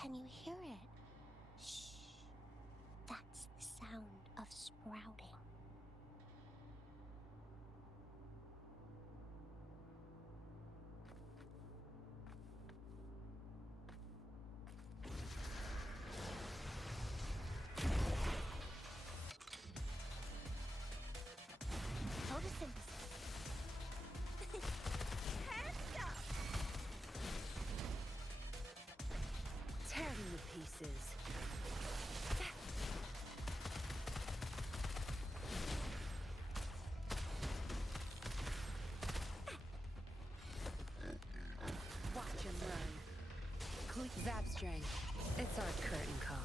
Can you hear it? Shh. That's the sound of sprouting. Photosynthesis. Hands up! Tear them to pieces. Watch him run. Zap string. It's our curtain call.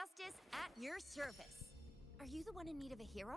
justice at your service. Are you the one in need of a hero?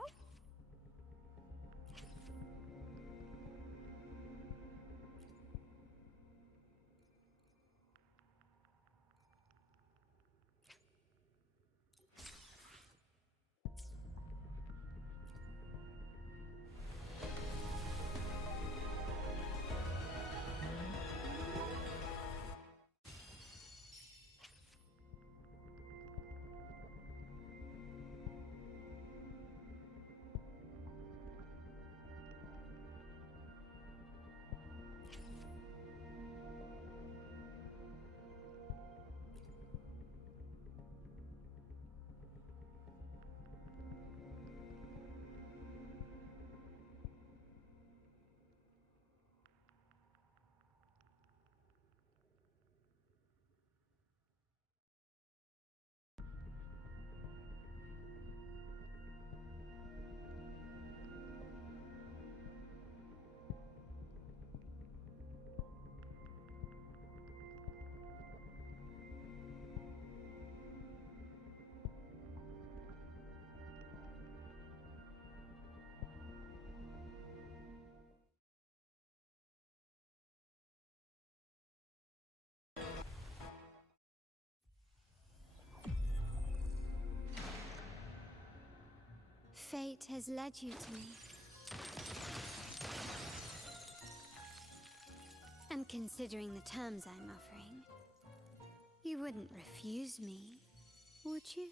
Fate has led you to me. And considering the terms I'm offering, you wouldn't refuse me, would you?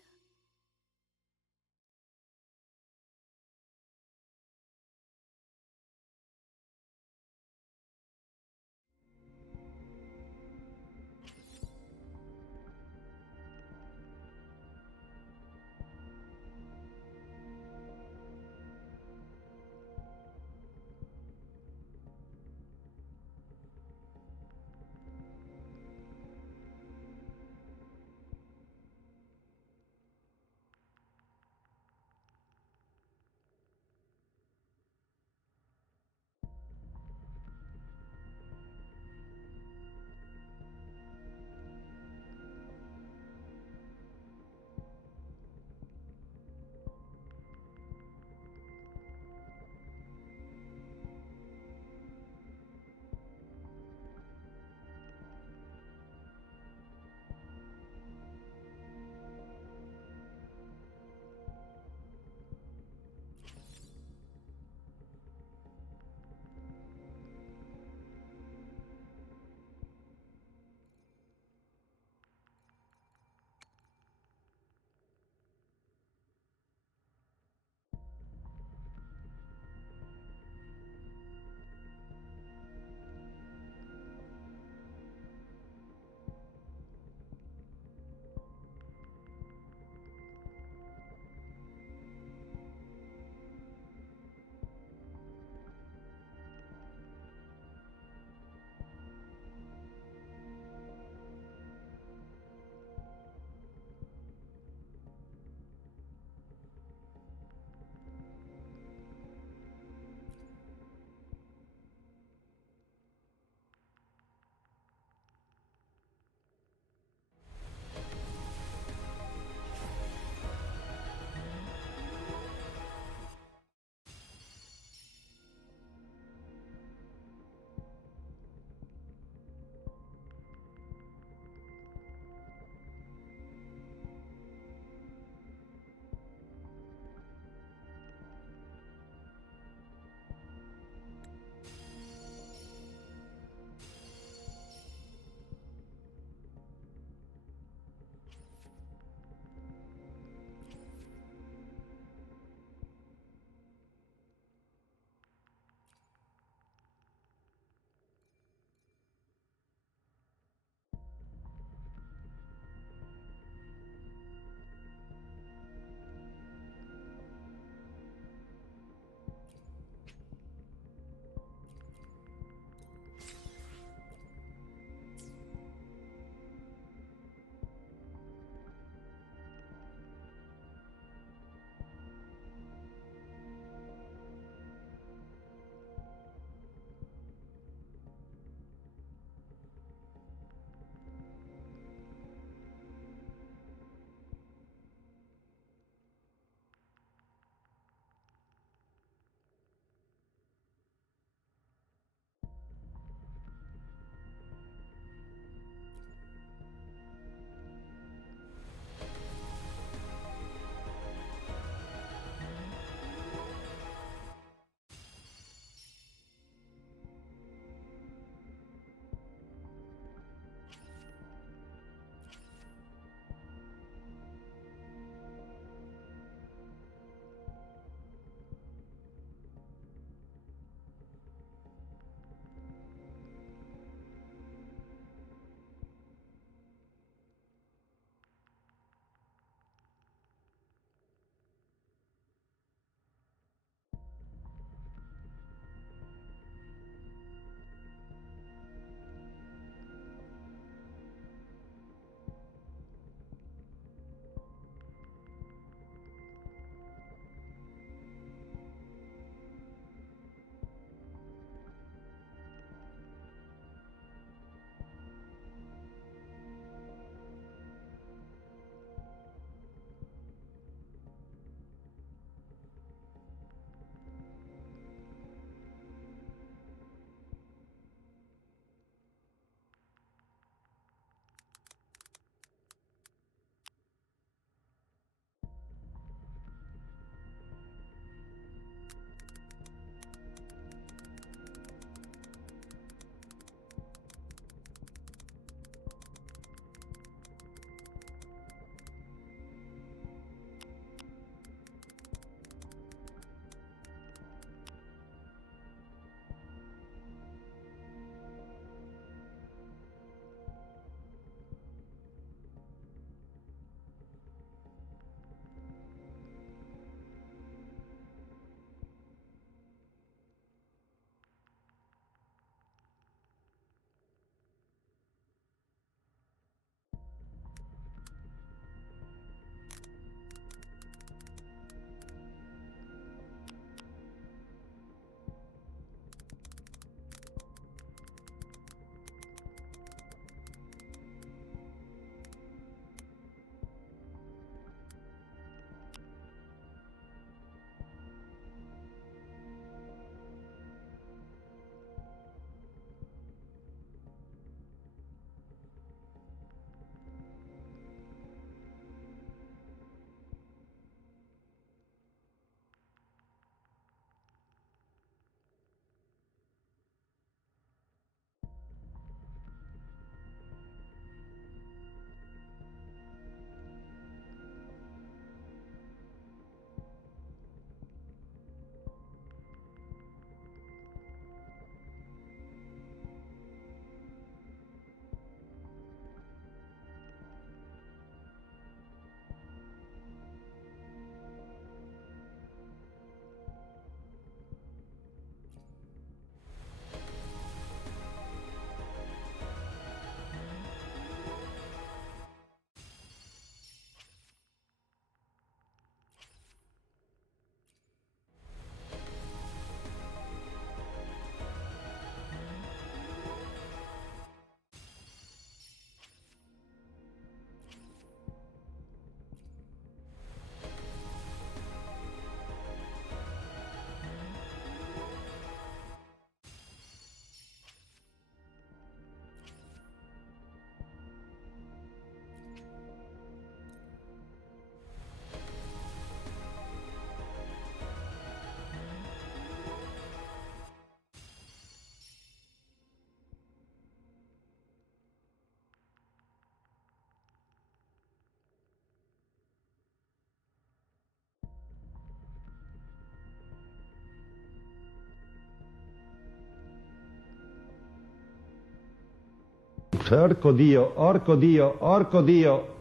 Orco Dio, orco Dio, orco Dio.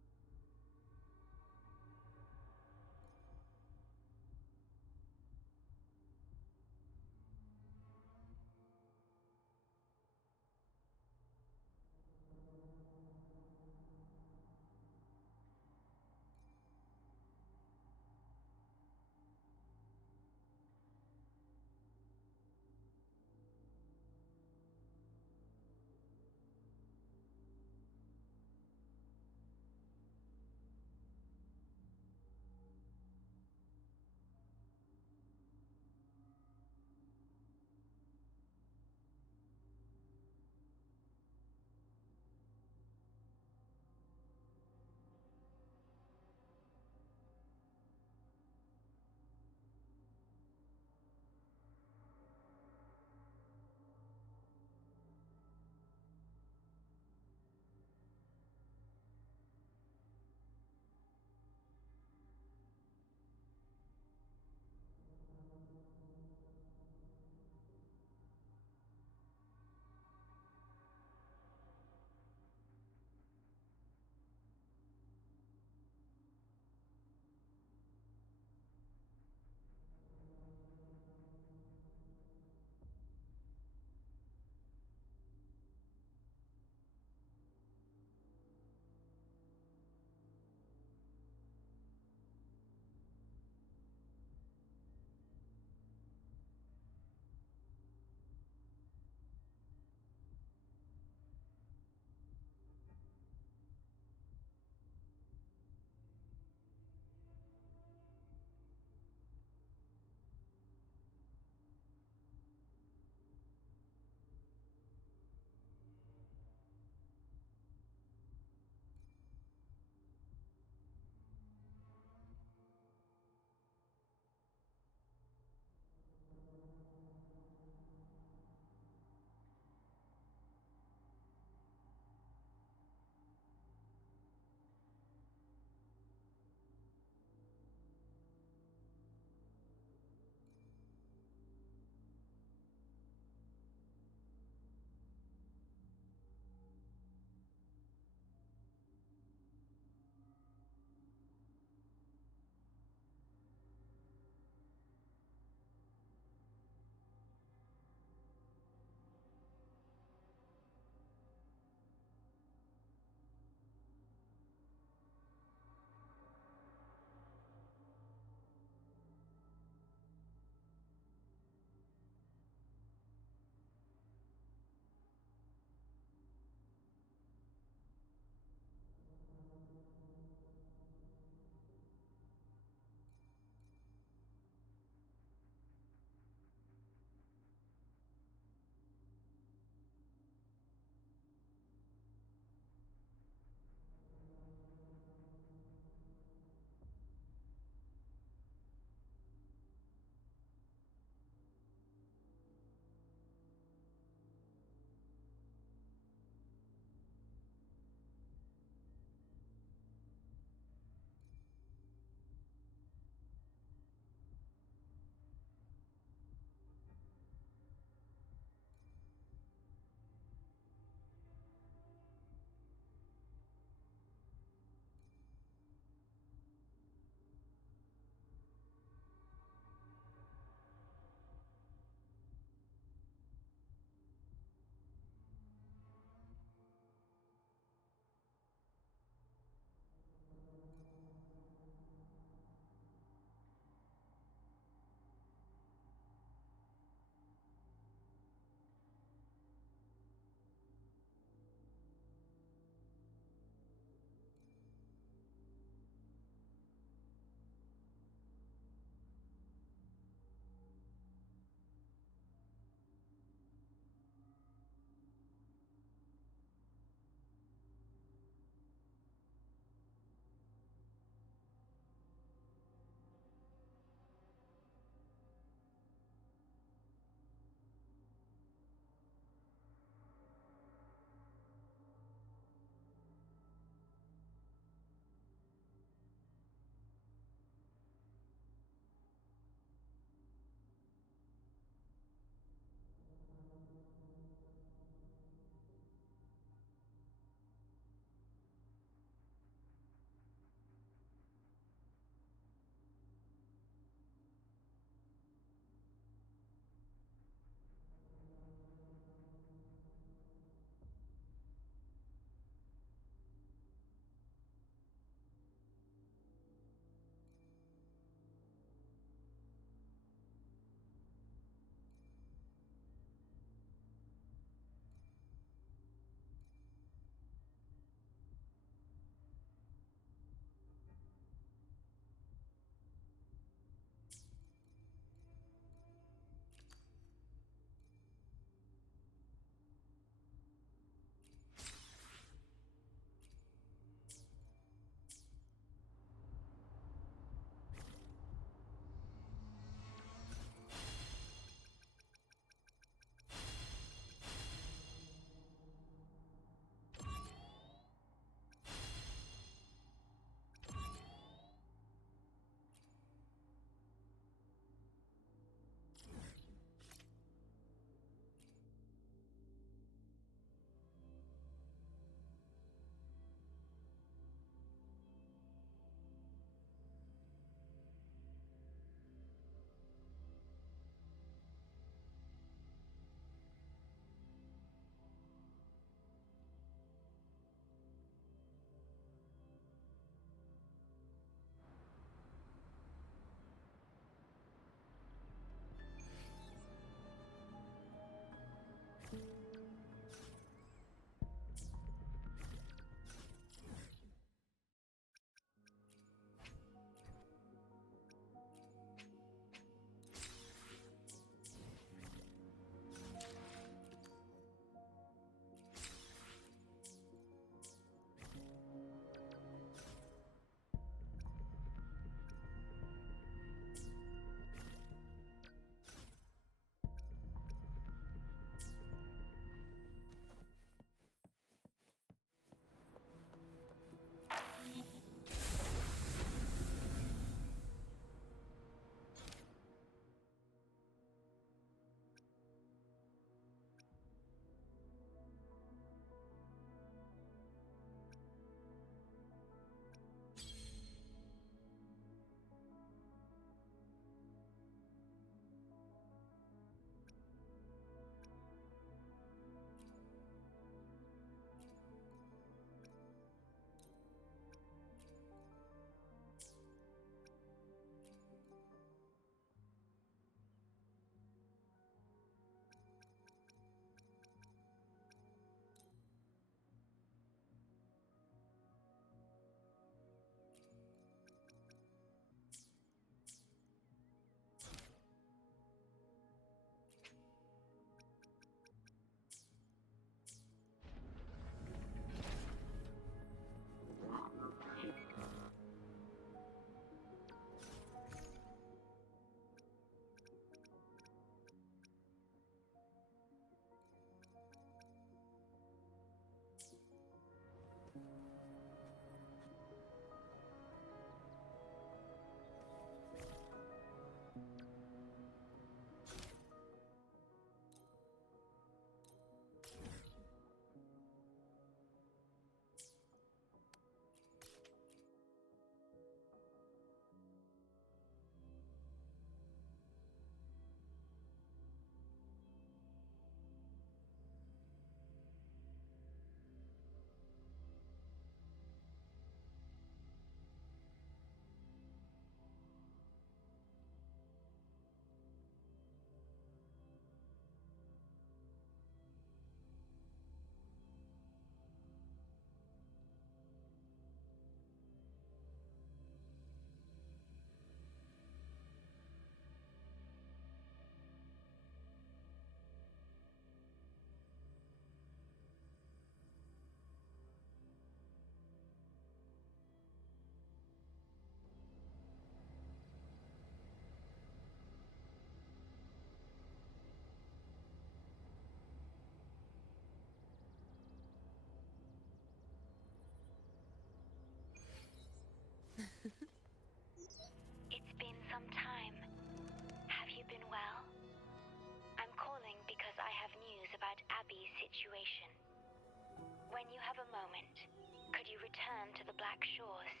return to the Black Shores.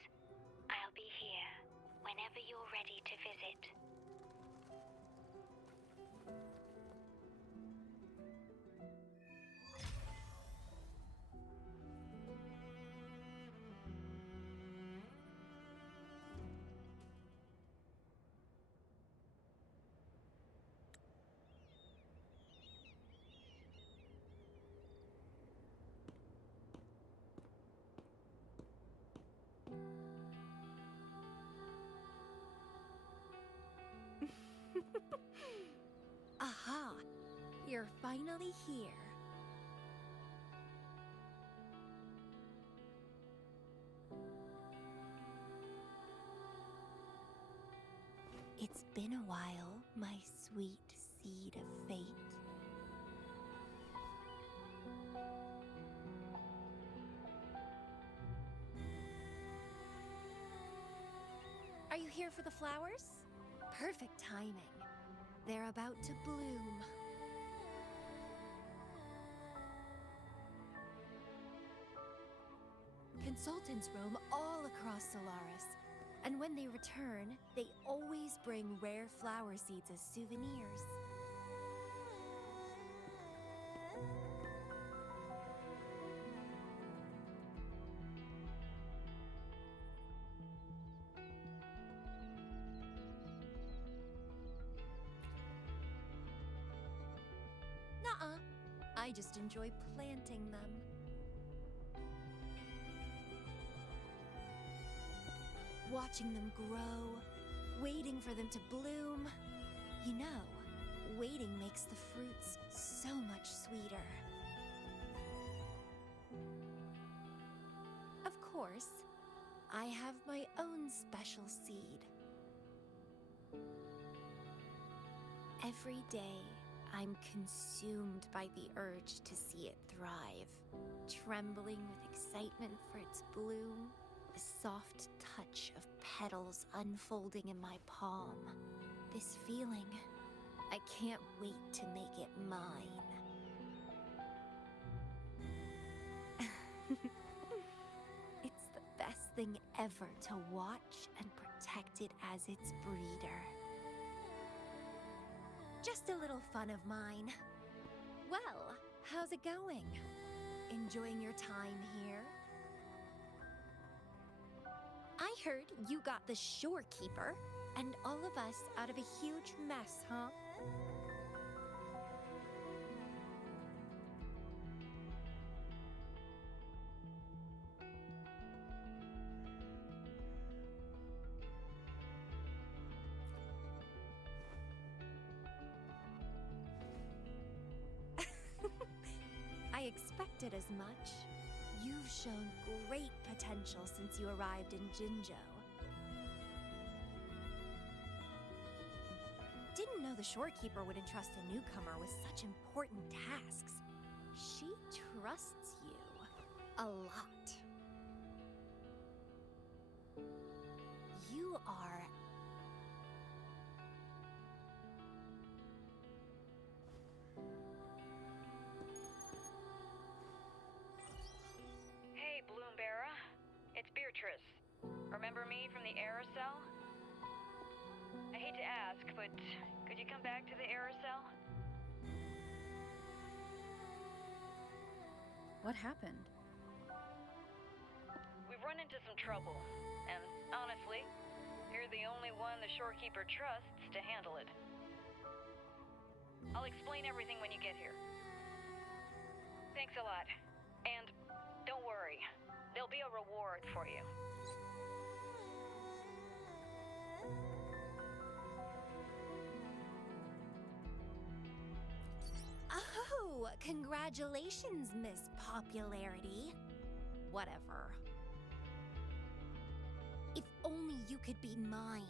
I'll be here whenever you're ready to visit. Aha! You're finally here. It's been a while, my sweet seed of fate. Are you here for the flowers? Perfect timing. They're about to bloom. Consultants roam all across Solaris, and when they return, they always bring rare flower seeds as souvenirs. Nuh-uh. I just enjoy planting them. Watching them grow, waiting for them to bloom. You know, waiting makes the fruits so much sweeter. Of course, I have my own special seed. Every day, I'm consumed by the urge to see it thrive, trembling with excitement for its bloom, the soft touch of petals unfolding in my palm. This feeling, I can't wait to make it mine. It's the best thing ever to watch and protect it as its breeder. Just a little fun of mine. Well, how's it going? Enjoying your time here? I heard you got the shorekeeper and all of us out of a huge mess, huh? I expected as much. You've shown great potential since you arrived in Jinzhou. Didn't know the shorekeeper would entrust a newcomer with such important tasks. She trusts you a lot. You are... Hey, Bloomberra. It's Beatrice. Remember me from the Aerosol? I hate to ask, but could you come back to the Aerosol? What happened? We've run into some trouble, and honestly, you're the only one the shorekeeper trusts to handle it. I'll explain everything when you get here. Thanks a lot. And don't worry, there'll be a reward for you. Oh, congratulations, Miss Popularity. Whatever. If only you could be mine.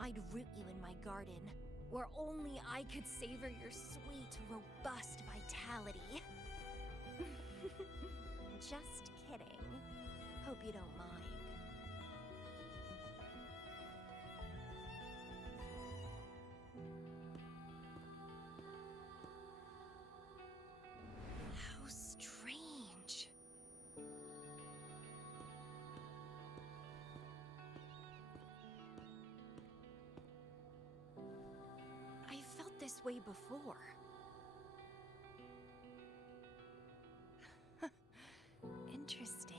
I'd root you in my garden, where only I could savor your sweet, robust vitality. Just kidding. Hope you don't mind. How strange. this way before. Interesting.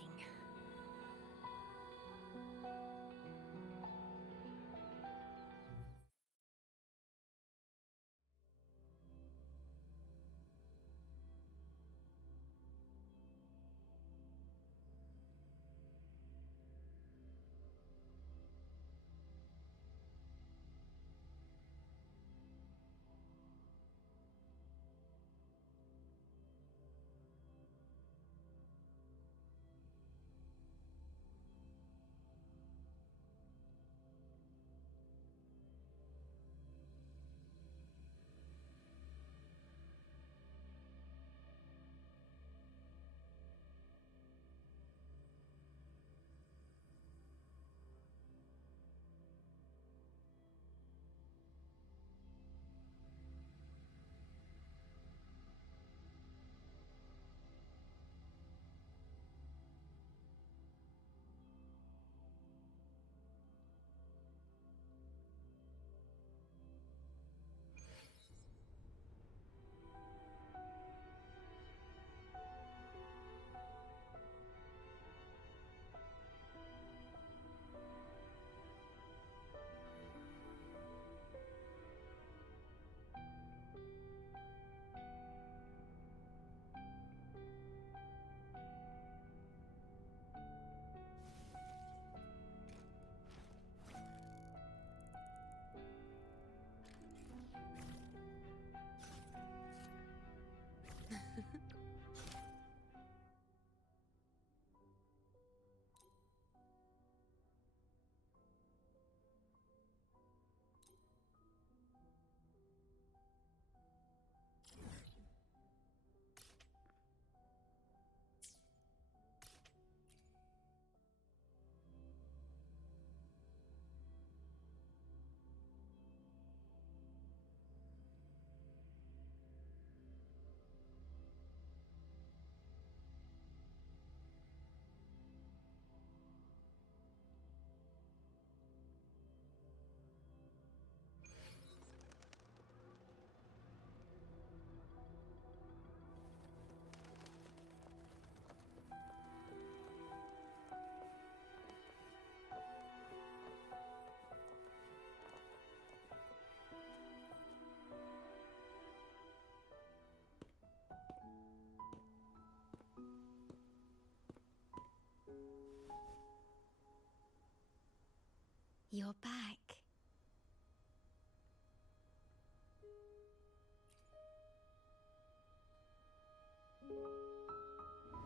You're back.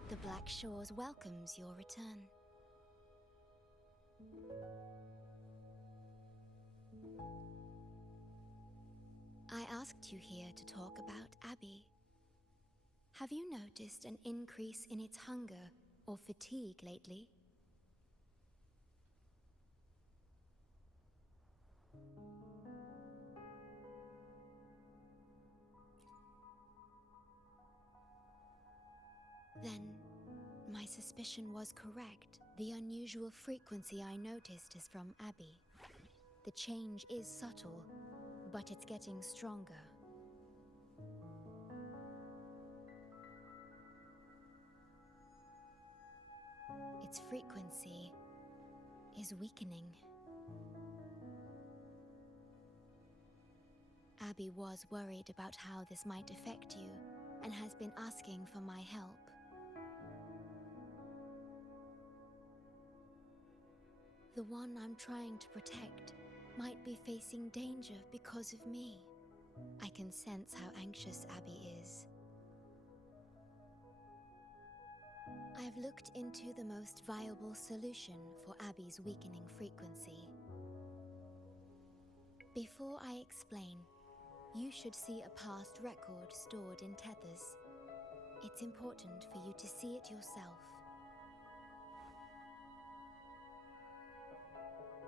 The Black Shores welcomes your return. I asked you here to talk about Abby. Have you noticed an increase in its hunger or fatigue lately? Then, my suspicion was correct. The unusual frequency I noticed is from Abby. The change is subtle, but it's getting stronger. Its frequency is weakening. Abby was worried about how this might affect you and has been asking for my help. The one I'm trying to protect might be facing danger because of me. I can sense how anxious Abby is. I've looked into the most viable solution for Abby's weakening frequency. Before I explain, you should see a past record stored in tethers. It's important for you to see it yourself.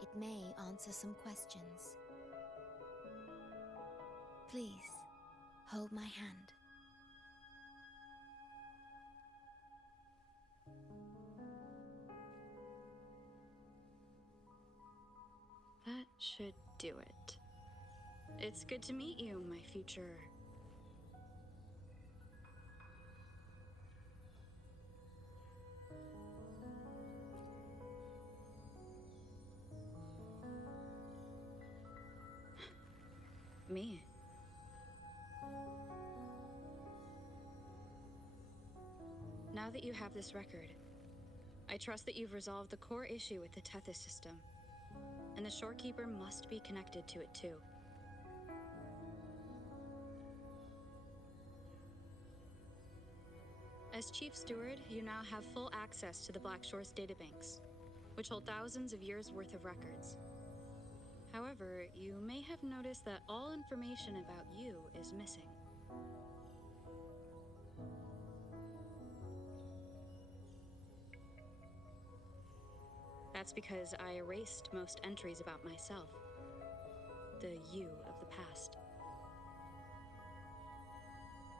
It may answer some questions. Please, hold my hand. That should do it. It's good to meet you, my future... Me. Now that you have this record, I trust that you've resolved the core issue with the Tethys system, and the Shorekeeper must be connected to it too. As Chief Steward, you now have full access to the Black Shore's databanks, which hold thousands of years' worth of records. However, you may have noticed that all information about you is missing. That's because I erased most entries about myself, the you of the past.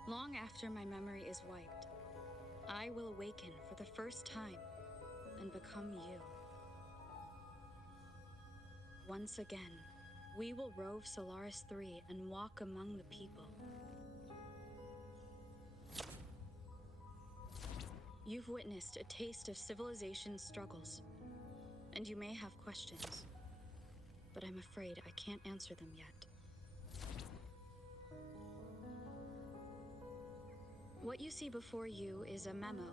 Long after my memory is wiped, I will awaken for the first time and become you. Once again, we will rove Solaris 3 and walk among the people. You've witnessed a taste of civilization's struggles, and you may have questions, but I'm afraid I can't answer them yet. What you see before you is a memo,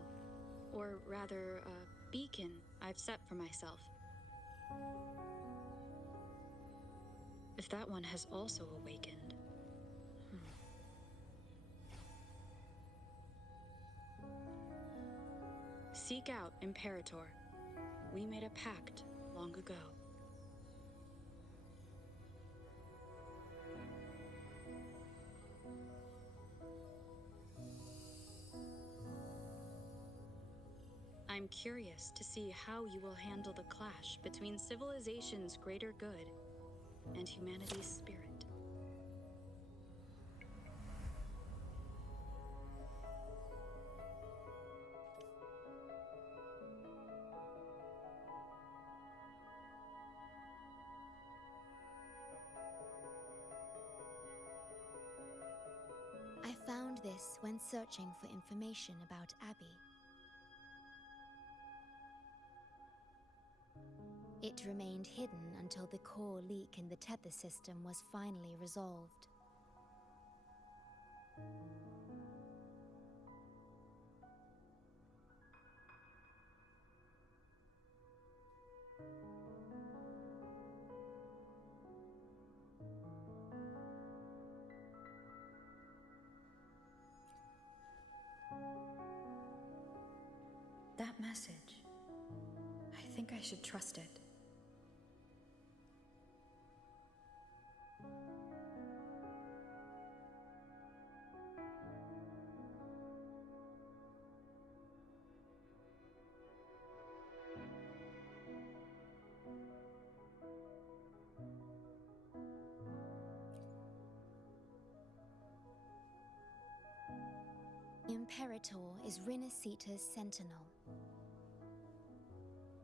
or rather, a beacon I've set for myself. If that one has also awakened. Seek out Imperator. We made a pact long ago. I'm curious to see how you will handle the clash between civilization's greater good and humanity's spirit. I found this when searching for information about Abby. It remained hidden until the core leak in the tether system was finally resolved. That message. I think I should trust it. Imperator is Rinasita's sentinel.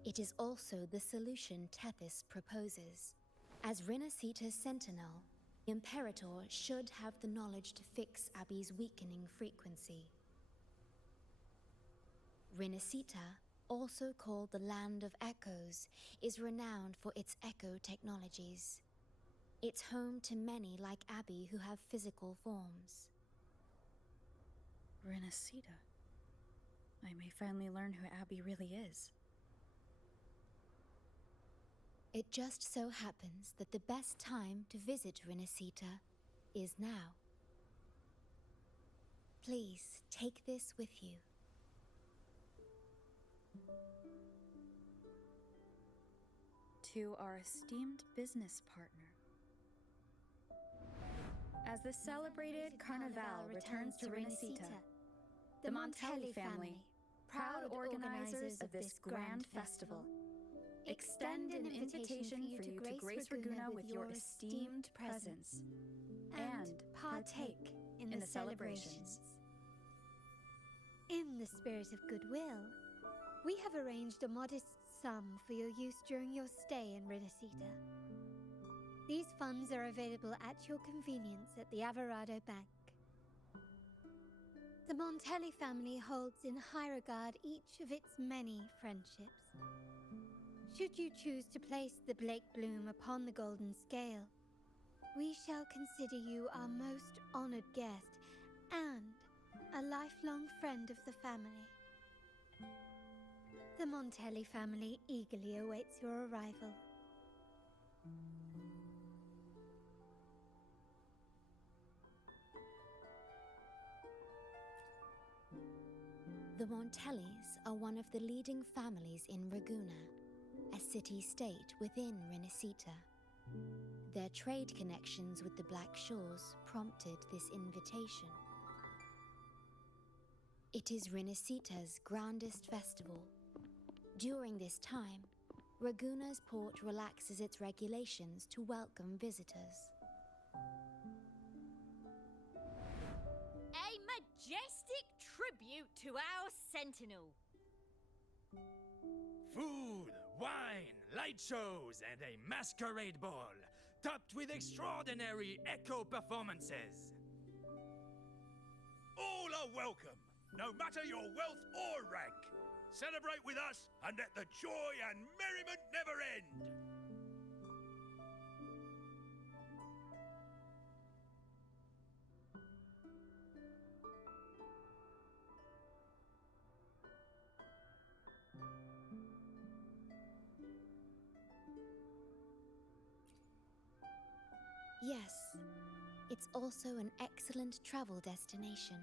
It is also the solution Tethys proposes. As Rinasita's sentinel, Imperator should have the knowledge to fix Abby's weakening frequency. Rinasita, also called the Land of Echoes, is renowned for its echo technologies. It's home to many like Abby who have physical forms. Rinasita. I may finally learn who Abby really is. It just so happens that the best time to visit Rinasita is now. Please take this with you. To our esteemed business partner. As the celebrated Carnival returns to Rinasita, the Montelli family, proud organizers of this grand festival, extend an invitation for you to grace Ragusa with your esteemed presence and partake in the celebrations. In the spirit of goodwill, we have arranged a modest sum for your use during your stay in Rinasita. These funds are available at your convenience at the Averado Bank. The Montelli family holds in high regard each of its many friendships. Should you choose to place the Blake Bloom upon the golden scale, we shall consider you our most honored guest and a lifelong friend of the family. The Montelli family eagerly awaits your arrival. The Montellis are one of the leading families in Ragusa, a city-state within Rinascita. Their trade connections with the Black Shores prompted this invitation. It is Rinascita's grandest festival. During this time, Ragusa's port relaxes its regulations to welcome visitors. A majestic tribute to our sentinel. Food, wine, light shows, and a masquerade ball, topped with extraordinary echo performances. All are welcome, no matter your wealth or rank. Celebrate with us and let the joy and merriment never end. Yes, it's also an excellent travel destination.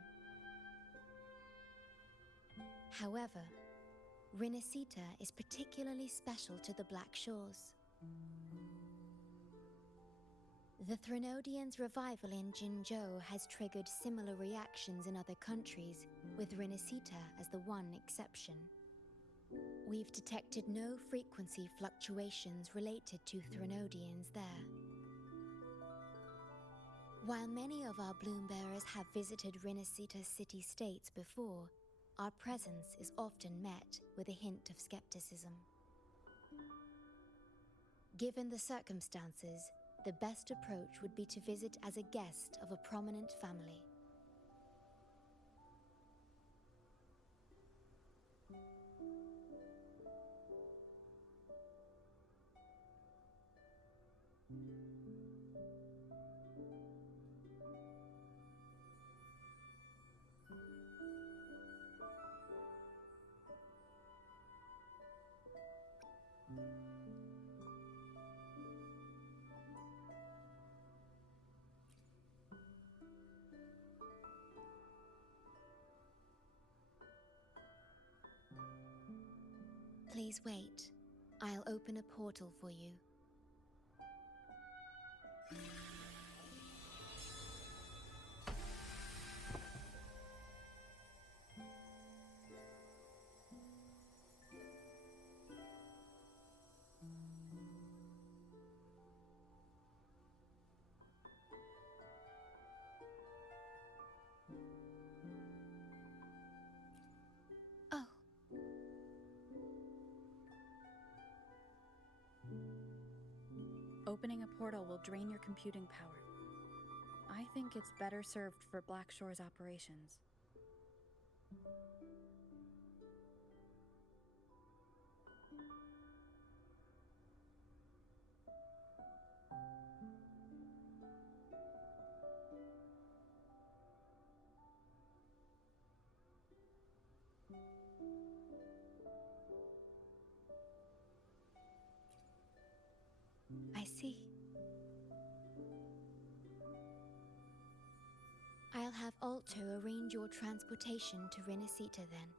However, Rinascita is particularly special to the Black Shores. The Threnodians' revival in Jinzhou has triggered similar reactions in other countries, with Rinascita as the one exception. We've detected no frequency fluctuations related to Threnodians there. While many of our bloom-bearers have visited Rinascita's city-states before, our presence is often met with a hint of skepticism. Given the circumstances, the best approach would be to visit as a guest of a prominent family. Please wait. I'll open a portal for you. Oh. Opening a portal will drain your computing power. I think it's better served for Black Shore's operations. I see. I'll have Alto arrange your transportation to Rinascita then.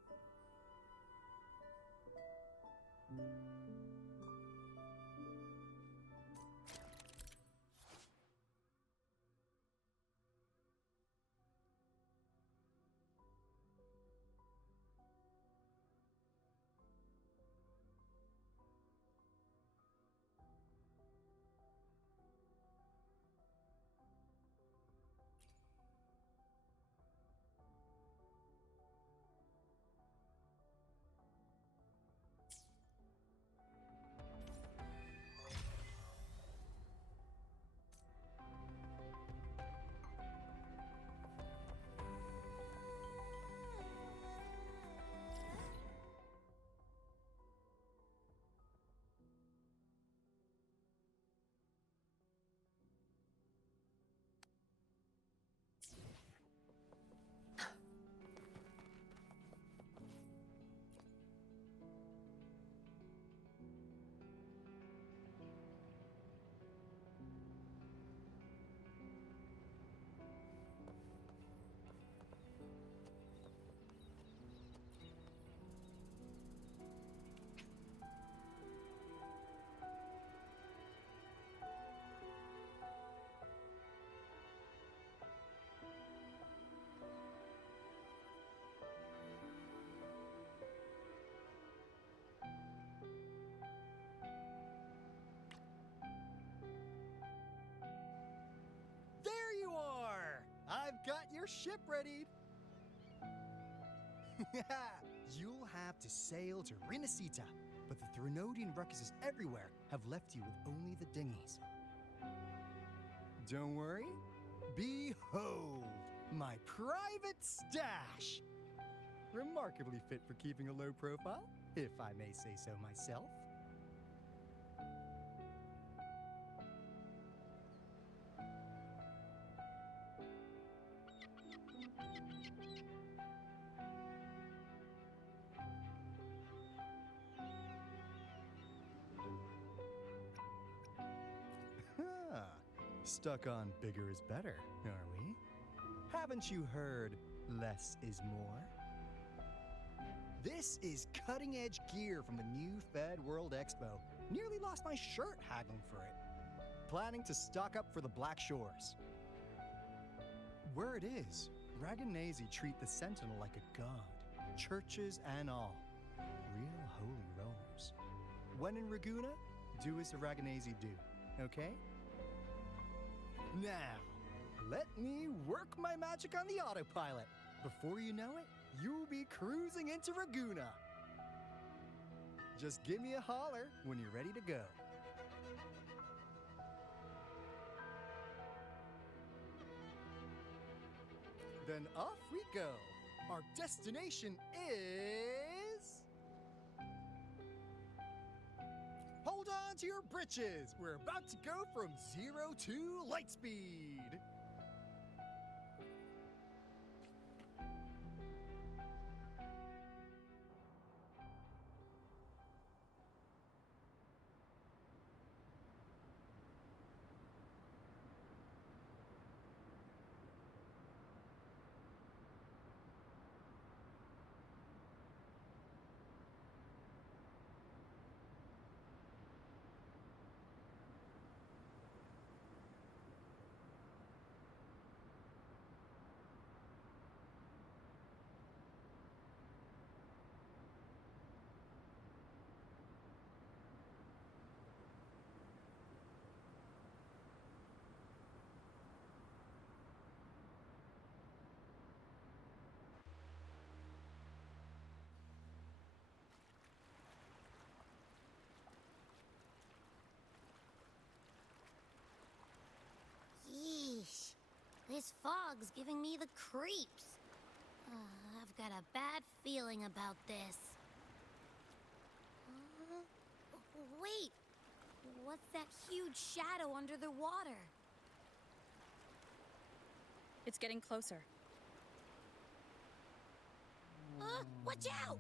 We're ship readied. You'll have to sail to Rinasita, but the Threnodian ruckuses everywhere have left you with only the dinghies. Don't worry. Behold, my private stash! Remarkably fit for keeping a low profile, if I may say so myself. Stuck on bigger is better, are we? Haven't you heard less is more? This is cutting-edge gear from the new Fed World Expo. Nearly lost my shirt haggling for it. Planning to stock up for the Black Shores. Word is, Raganese treat the Sentinel like a god. Churches and all. Real holy rollers. When in Raguna, do as the Raganese do, okay? Now, let me work my magic on the autopilot. Before you know it, you'll be cruising into Raguna. Just give me a holler when you're ready to go. Then off we go. Our destination is... Hold on to your britches. We're about to go from 0 to light speed. Yeesh. This fog's giving me the creeps. I've got a bad feeling about this. Wait! What's that huge shadow under the water? It's getting closer. Watch out!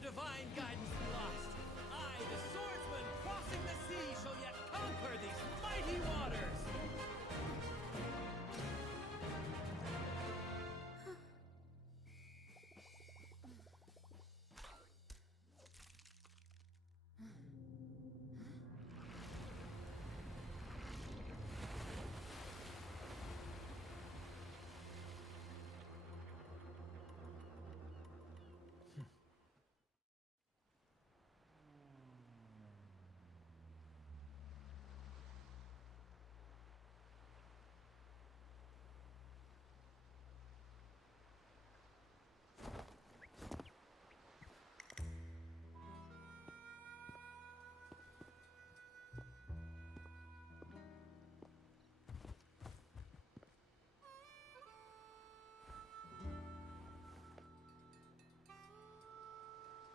Divine guidance be lost. I, the swordsman crossing the sea, shall yet conquer these mighty waters.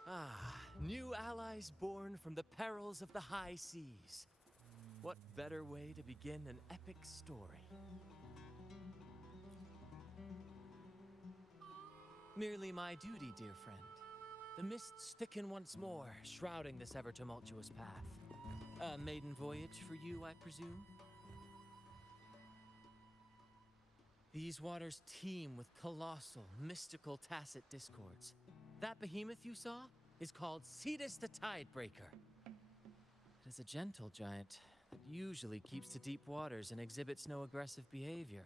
Ah, new allies born from the perils of the high seas. What better way to begin an epic story? Merely my duty, dear friend. the mists thicken once more, shrouding this ever-tumultuous path. A maiden voyage for you, I presume? These waters teem with colossal, mystical, tacit discords. That behemoth you saw is called zzz the Tidebreaker. It is a gentle giant that usually keeps to deep waters and exhibits no aggressive behavior.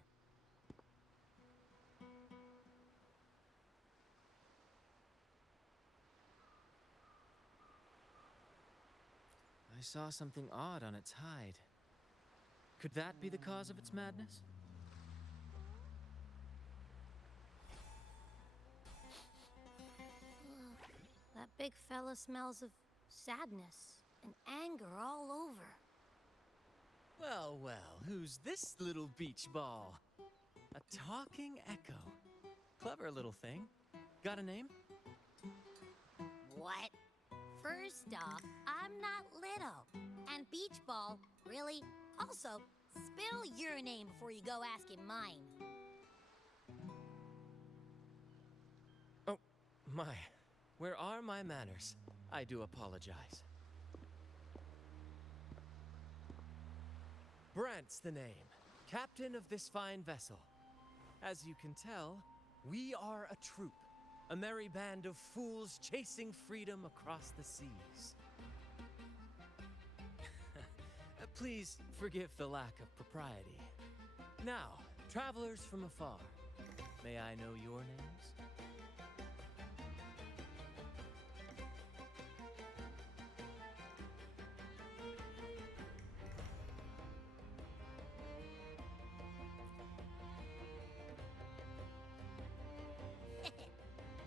I saw something odd on its hide. Could that be the cause of its madness? That big fella smells of sadness and anger all over. Well, well, who's this little beach ball? A talking echo. Clever little thing. Got a name? What? First off, I'm not little. And Beach Ball, really? Also, spill your name before you go asking mine. Oh, my. Where are my manners? I do apologize. Brant's the name. Captain of this fine vessel. As you can tell, we are a troop. A merry band of fools chasing freedom across the seas. Please forgive the lack of propriety. Now, travelers from afar, may I know your names?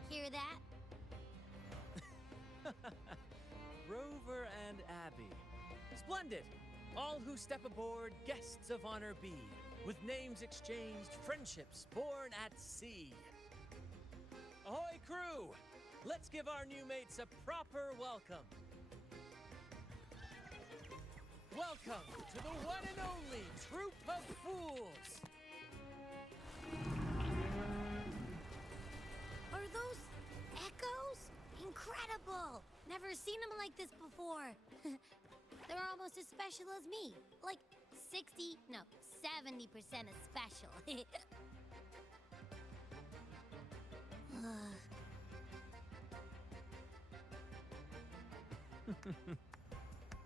Hear that? Rover and Abby. Splendid! All who step aboard, guests of honor be. With names exchanged, friendships born at sea. Ahoy, crew! Let's give our new mates a proper welcome. Welcome to the one and only Troop of Fools! Are those echoes? Incredible! Never seen them like this before. They're almost as special as me. Like 70% as special.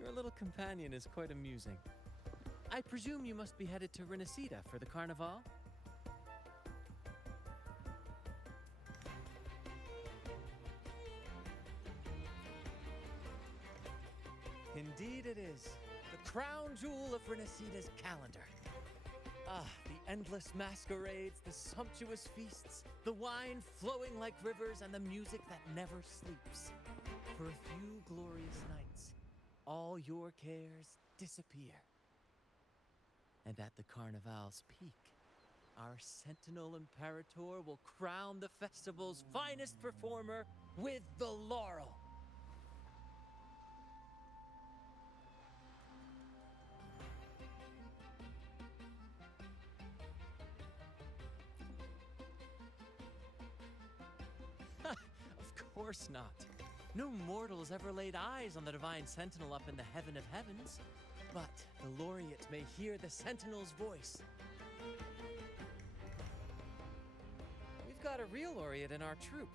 Your little companion is quite amusing. I presume you must be headed to Renacita for the Carnival? Indeed it is. The crown jewel of Renacita's calendar. Ah, the endless masquerades, the sumptuous feasts, the wine flowing like rivers, and the music that never sleeps. For a few glorious nights, all your cares disappear. And at the Carnival's peak, our Sentinel Imperator will crown the festival's finest performer with the laurel. Of course not. No mortals ever laid eyes on the Divine Sentinel up in the heaven of heavens. But the laureate may hear the Sentinel's voice. We've got a real laureate in our troop.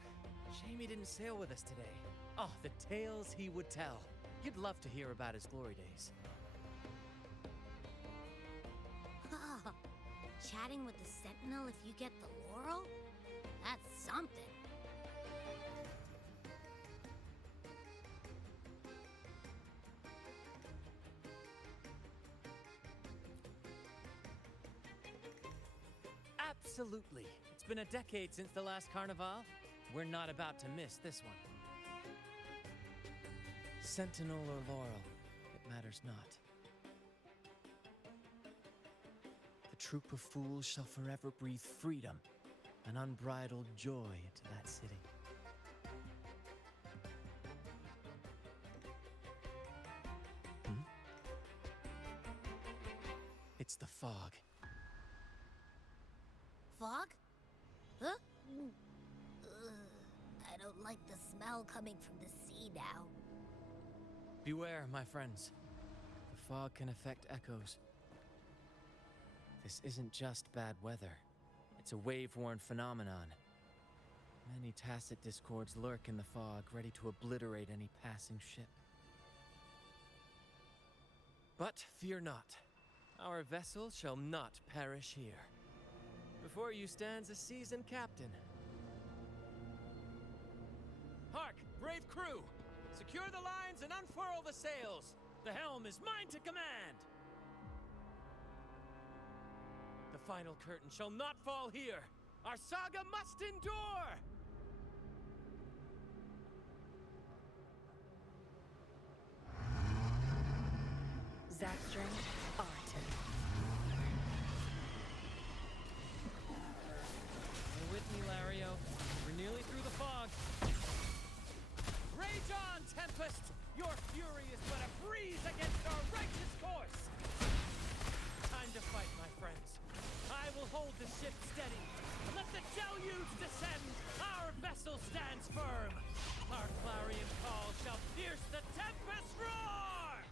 Shame he didn't sail with us today. Oh, the tales he would tell. You'd love to hear about his glory days. Chatting with the Sentinel if you get the laurel? That's something. Absolutely. It's been a decade since the last Carnival. We're not about to miss this one. Sentinel or laurel, it matters not. The troop of fools shall forever breathe freedom and unbridled joy into that city. It's the fog. Fog? Huh? I don't like the smell coming from the sea now. Beware, my friends. The fog can affect echoes. This isn't just bad weather. It's a wave-worn phenomenon. Many tacit discords lurk in the fog, ready to obliterate any passing ship. But fear not. Our vessel shall not perish here. Before you stands a seasoned captain. Hark, brave crew! Secure the lines and unfurl the sails! The helm is mine to command! The final curtain shall not fall here! Our saga must endure! Zapstring, Arton. You're with me, Lario. We're nearly through the fog. Rage on, Tempest! Your fury is but a breeze against our righteous course! Time to fight, my friends. I will hold the ship steady. Let the deluge descend! Our vessel stands firm! Our clarion call shall pierce the tempest roar!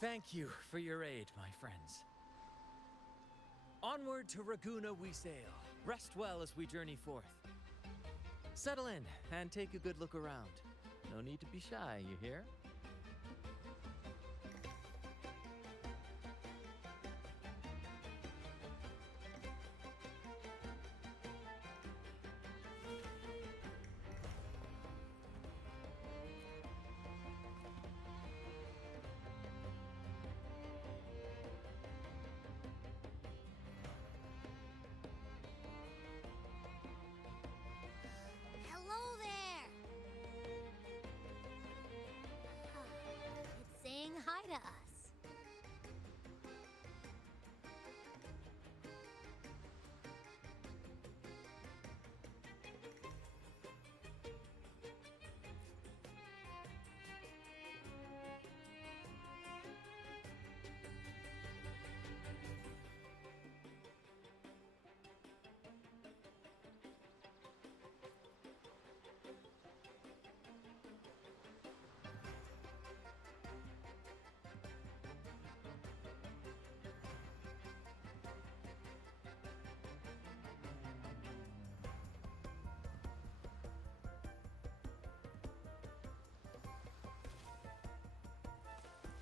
Thank you for your aid, my friends. Onward to Raguna we sail. Rest well as we journey forth. Settle in and take a good look around. No need to be shy, you hear? Hello there! It's saying hi to us.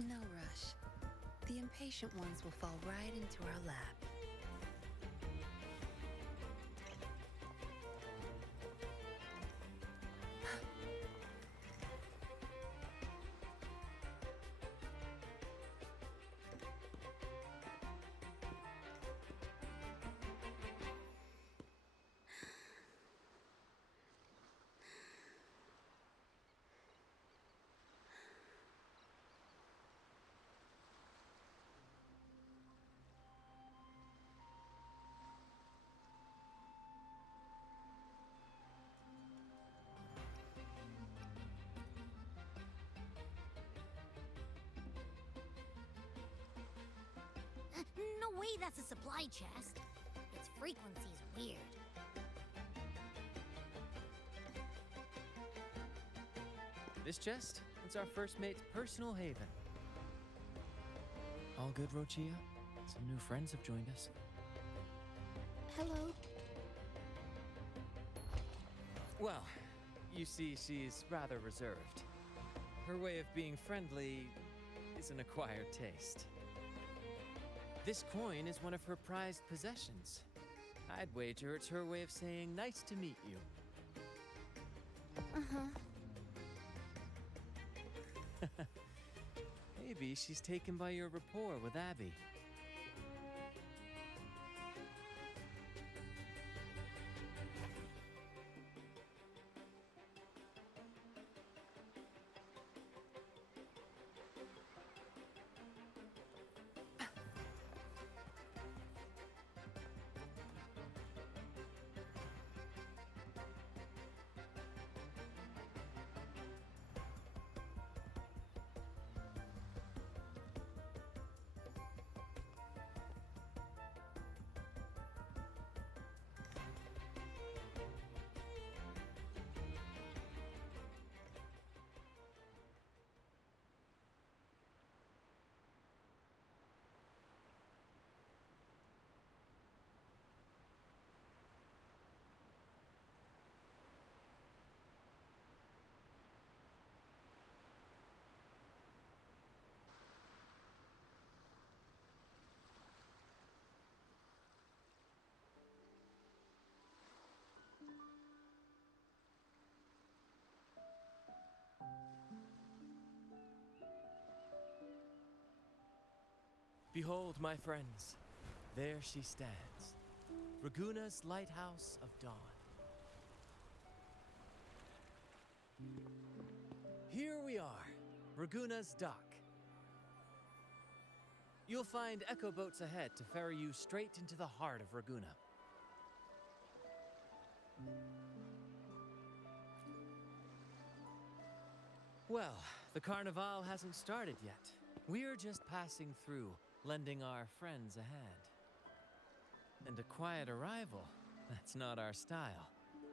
No rush. The impatient ones will fall right into our lap. No way that's a supply chest. Its frequency's weird. This chest, it's our first mate's personal haven. All good, Rochia? Some new friends have joined us. Hello. Well, you see, she's rather reserved. Her way of being friendly is an acquired taste. This coin is one of her prized possessions. I'd wager it's her way of saying nice to meet you. Maybe she's taken by your rapport with Abby. Behold, my friends, there she stands, Raguna's Lighthouse of Dawn. Here we are, Raguna's dock. You'll find echo boats ahead to ferry you straight into the heart of Raguna. Well, the Carnival hasn't started yet. We're just passing through, lending our friends a hand. And a quiet arrival, that's not our style.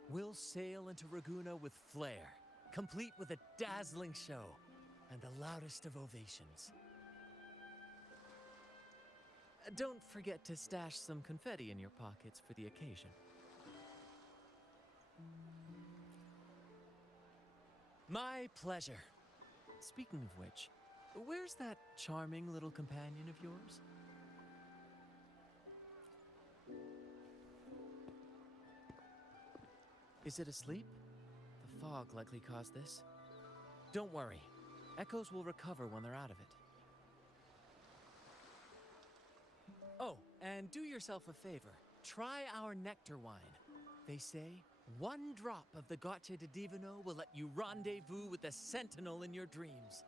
We'll sail into Raguna with flair, complete with a dazzling show and the loudest of ovations. Don't forget to stash some confetti in your pockets for the occasion. My pleasure. Speaking of which, where's that charming little companion of yours? Is it asleep? The fog likely caused this. Don't worry. Echoes will recover when they're out of it. Oh, and do yourself a favor. Try our nectar wine. They say, one drop of the Gotcha de Divino will let you rendezvous with the Sentinel in your dreams.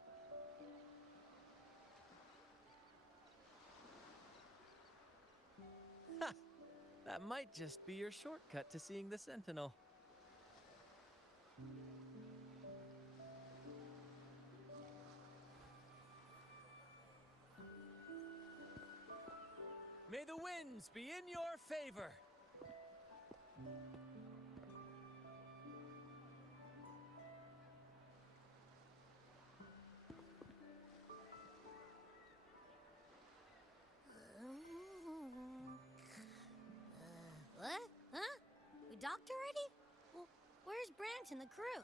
Ha! That might just be your shortcut to seeing the Sentinel. May the winds be in your favor! What? Huh? We docked already? Well, where's Brant and the crew?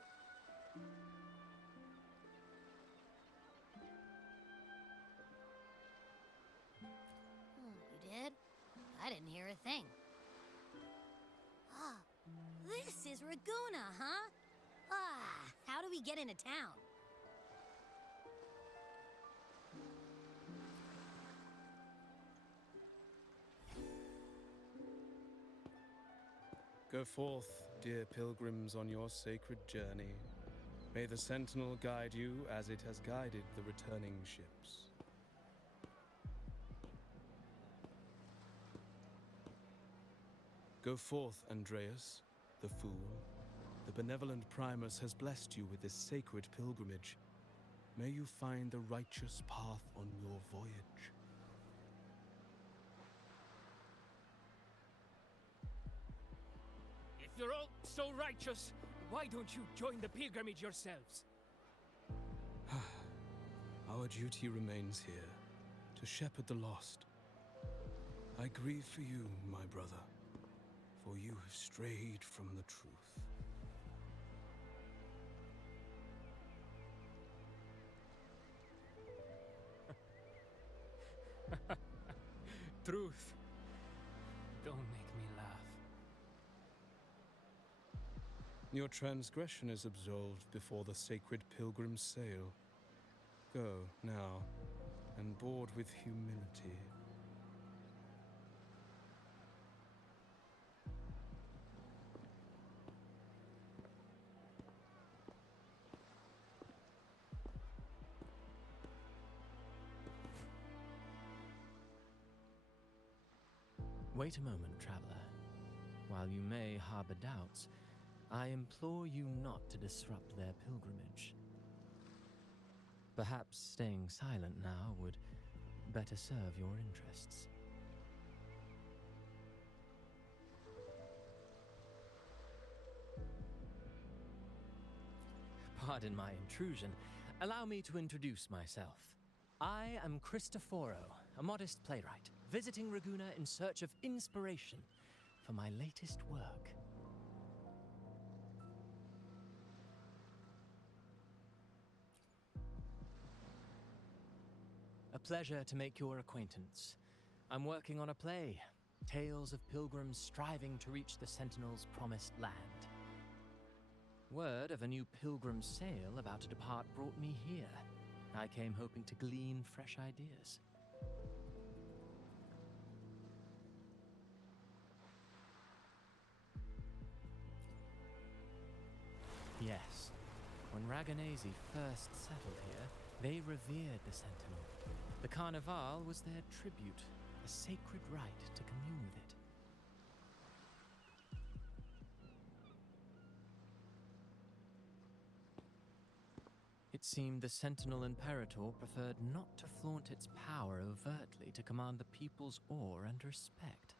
You did? I didn't hear a thing. Ah, this is Raguna, huh? Ah, how do we get into town? Go forth, dear pilgrims, on your sacred journey. May the Sentinel guide you as it has guided the returning ships. Go forth, Andreas, the fool. The benevolent Primus has blessed you with this sacred pilgrimage. May you find the righteous path on your voyage. If you're all so righteous, why don't you join the pilgrimage yourselves? Our duty remains here, to shepherd the lost. I grieve for you, my brother, for you have strayed from the truth. Truth. Don't make me laugh. Your transgression is absolved before the sacred pilgrims sail. Go, now, and board with humility. Wait a moment, traveler. While you may harbor doubts, I implore you not to disrupt their pilgrimage. Perhaps staying silent now would better serve your interests. Pardon my intrusion. Allow me to introduce myself. I am Cristoforo, a modest playwright, visiting Raguna in search of inspiration for my latest work. A pleasure to make your acquaintance. I'm working on a play, tales of pilgrims striving to reach the Sentinel's promised land. Word of a new pilgrim sail about to depart brought me here. I came hoping to glean fresh ideas. Yes. When Raganazi first settled here, they revered the Sentinel. The Carnival was their tribute, a sacred right to commune with it. It seemed the Sentinel Imperator preferred not to flaunt its power overtly to command the people's awe and respect.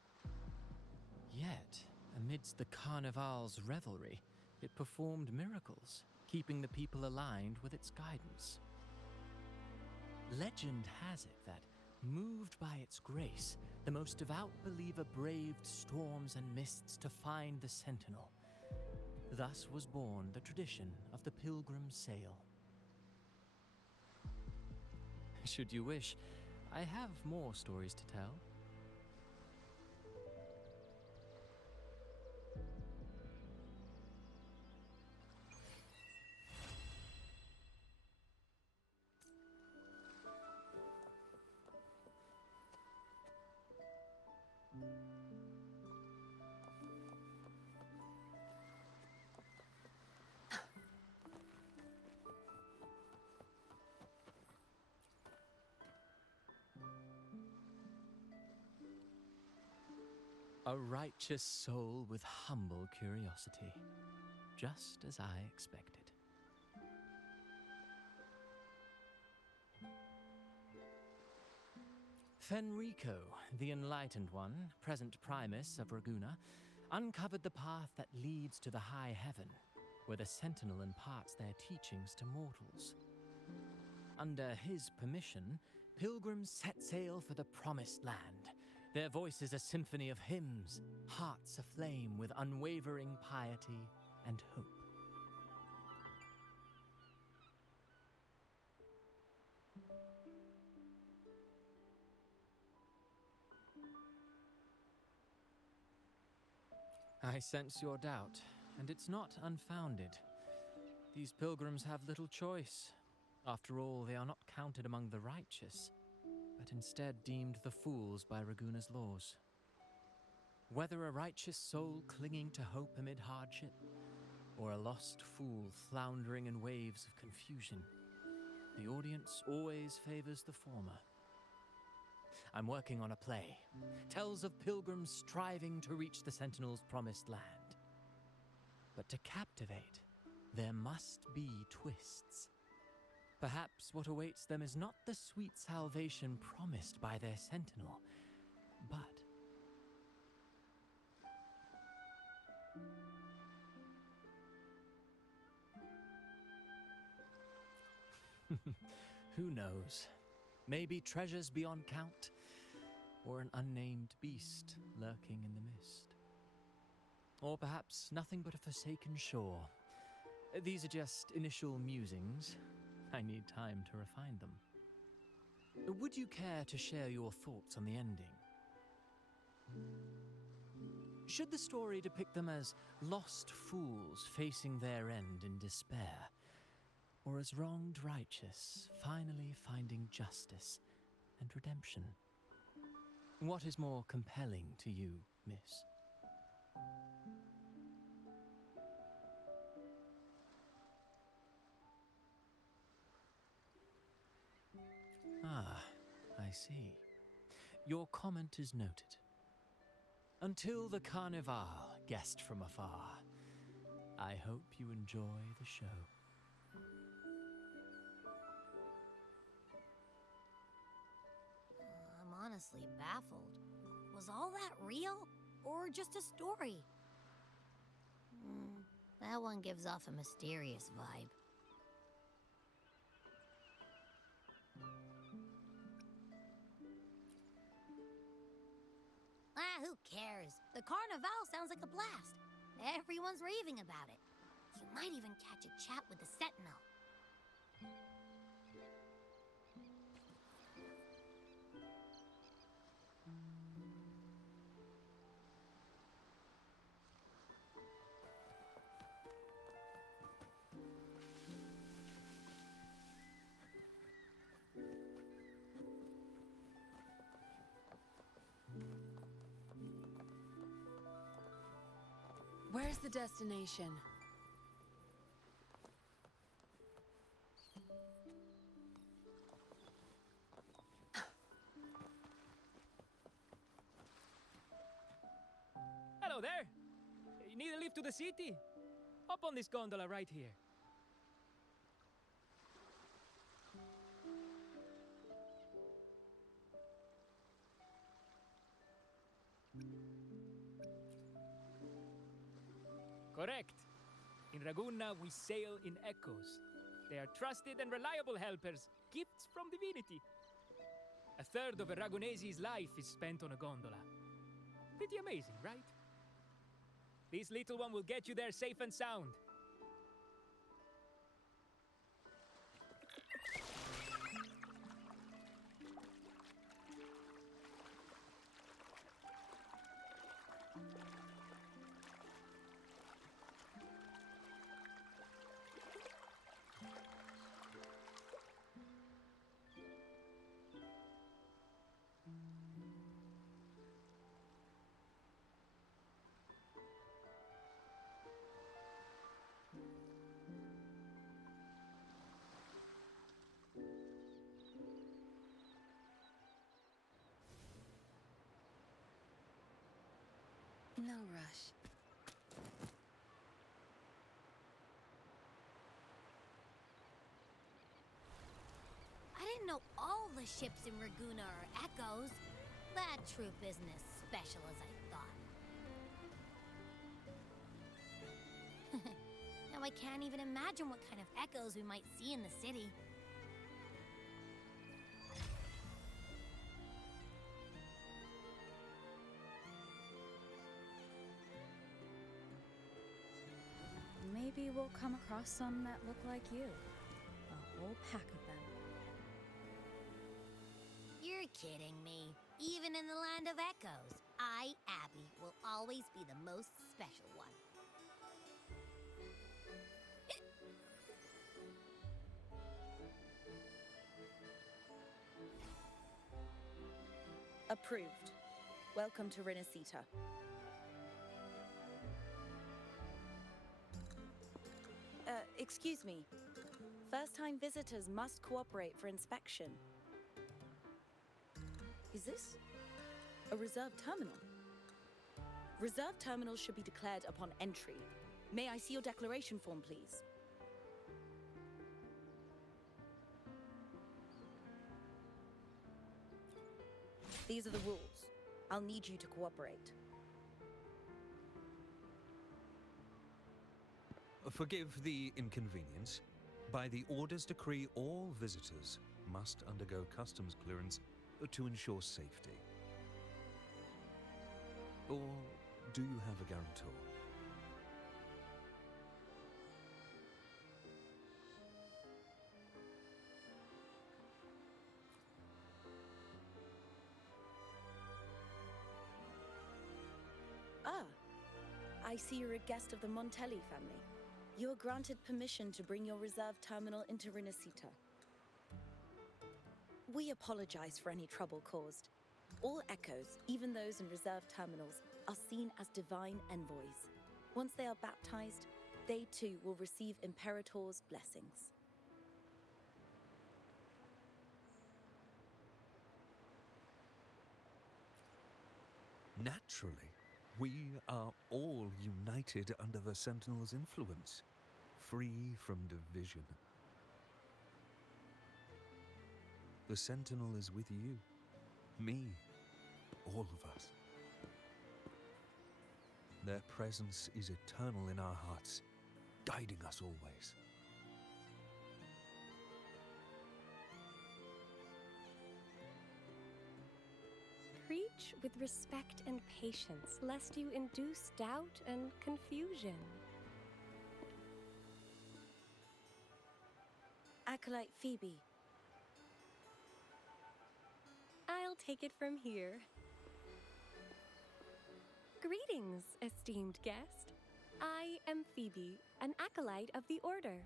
Yet, amidst the Carnival's revelry, it performed miracles, keeping the people aligned with its guidance. Legend has it that, moved by its grace, the most devout believer braved storms and mists to find the Sentinel. Thus was born the tradition of the Pilgrim Sail. Should you wish, I have more stories to tell. A righteous soul with humble curiosity, just as I expected. Fenrico, the Enlightened One, present Primus of Raguna, uncovered the path that leads to the high heaven, where the Sentinel imparts their teachings to mortals. Under his permission, pilgrims set sail for the Promised Land, their voices a symphony of hymns, hearts aflame with unwavering piety and hope. I sense your doubt, and it's not unfounded. These pilgrims have little choice. After all, they are not counted among the righteous, but instead deemed the fools by Raguna's laws. Whether a righteous soul clinging to hope amid hardship, or a lost fool floundering in waves of confusion, the audience always favors the former. I'm working on a play. Tells of pilgrims striving to reach the Sentinel's promised land. But to captivate, there must be twists. Perhaps what awaits them is not the sweet salvation promised by their Sentinel, but who knows? Maybe treasures beyond count, or an unnamed beast lurking in the mist. Or perhaps nothing but a forsaken shore. These are just initial musings. I need time to refine them. Would you care to share your thoughts on the ending? Should the story depict them as lost fools facing their end in despair, or as wronged righteous finally finding justice and redemption? What is more compelling to you, miss? Ah, I see. Your comment is noted. Until the Carnival, guest from afar, I hope you enjoy the show. I'm honestly baffled. Was all that real, or just a story? That one gives off a mysterious vibe. Who cares? The Carnival sounds like a blast. Everyone's raving about it. You might even catch a chat with the Sentinel. Where's the destination? to the city. Hop on this gondola right here. Correct. In Raguna, we sail in echoes. They are trusted and reliable helpers, gifts from divinity. A third of a Ragunese's life is spent on a gondola. Pretty amazing, right? This little one will get you there safe and sound. No rush. I didn't know all the ships in Raguna are echoes. That troop isn't as special as I thought. Now I can't even imagine what kind of echoes we might see in the city. Maybe we'll come across some that look like you. A whole pack of them. You're kidding me. Even in the land of echoes, I, Abby, will always be the most special one. Approved. Welcome to Renacita. Excuse me. First-time visitors must cooperate for inspection. Is this a reserved terminal? Reserved terminals should be declared upon entry. May I see your declaration form, please? These are the rules. I'll need you to cooperate. Forgive the inconvenience. By the Order's decree, all visitors must undergo customs clearance to ensure safety. Or do you have a guarantor? Ah, I see you're a guest of the Montelli family. You are granted permission to bring your reserve terminal into Renacita. We apologize for any trouble caused. All echoes, even those in reserved terminals, are seen as divine envoys. Once they are baptized, they too will receive Imperator's blessings. Naturally. We are all united under the Sentinel's influence, free from division. The Sentinel is with you, me, all of us. Their presence is eternal in our hearts, guiding us always. Preach with respect and patience, lest you induce doubt and confusion. Acolyte Phoebe. I'll take it from here. Greetings, esteemed guest. I am Phoebe, an acolyte of the Order.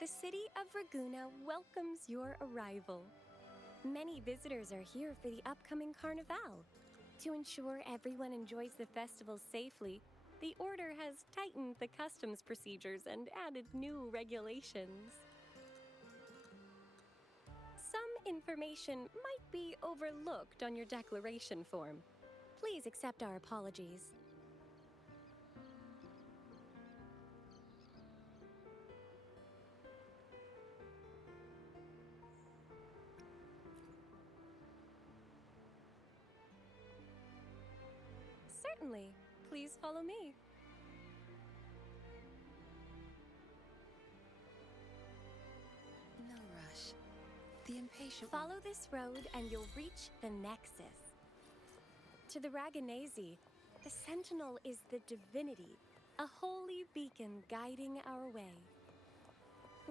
The city of Raguna welcomes your arrival. Many visitors are here for the upcoming Carnival. To ensure everyone enjoys the festival safely, the Order has tightened the customs procedures and added new regulations. Some information might be overlooked on your declaration form. Please accept our apologies. Certainly. Please follow me. No rush. The impatient Follow this road and you'll reach the Nexus. To the Raganazi, the Sentinel is the divinity, a holy beacon guiding our way.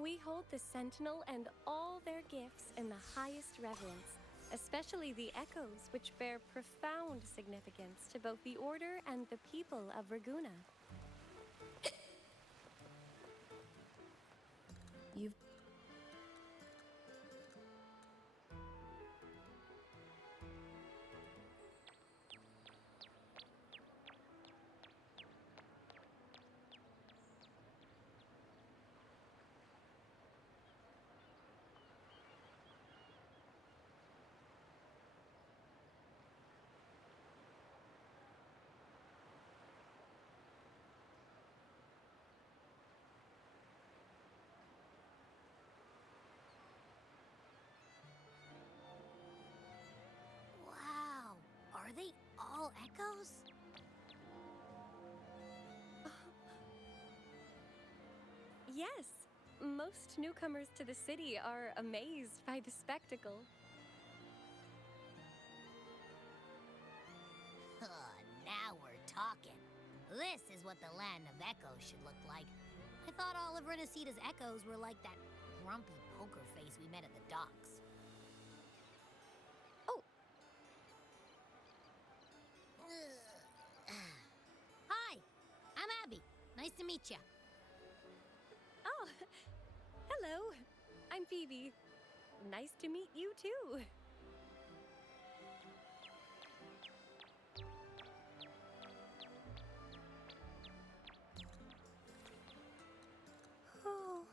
We hold the Sentinel and all their gifts in the highest reverence, especially the echoes, which bear profound significance to both the Order and the people of Raguna. You've Wow, are they all echoes? Yes, most newcomers to the city are amazed by the spectacle. Now we're talking. This is what the land of echoes should look like. I thought all of Renacita's echoes were like that grumpy poker face we met at the docks. Oh. Hi, I'm Abby. Nice to meet you. Oh, hello. I'm Phoebe. Nice to meet you too. Oh.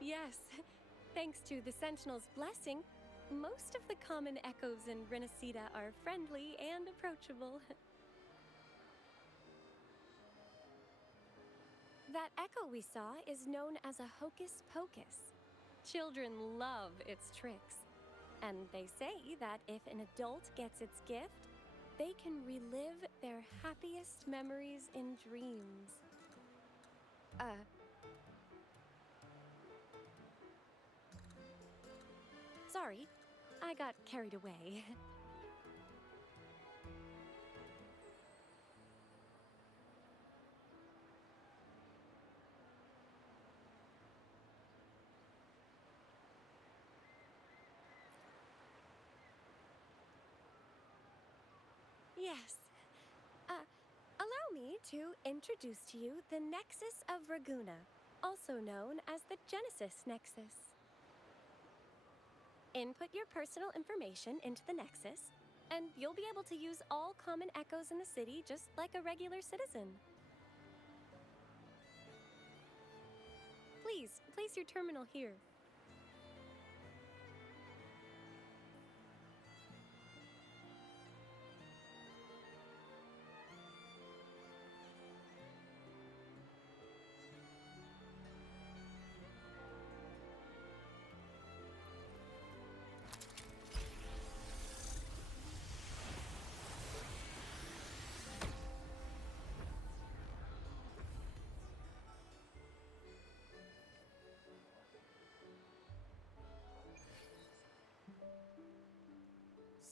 Yes, thanks to the Sentinel's blessing, most of the common echoes in Renacita are friendly and approachable. That echo we saw is known as a hocus pocus. Children love its tricks, and they say that if an adult gets its gift, they can relive their happiest memories in dreams. Sorry, I got carried away. Yes. Allow me to introduce to you the Nexus of Raguna, also known as the Genesis Nexus. Input your personal information into the Nexus, and you'll be able to use all common echoes in the city just like a regular citizen. Please, place your terminal here.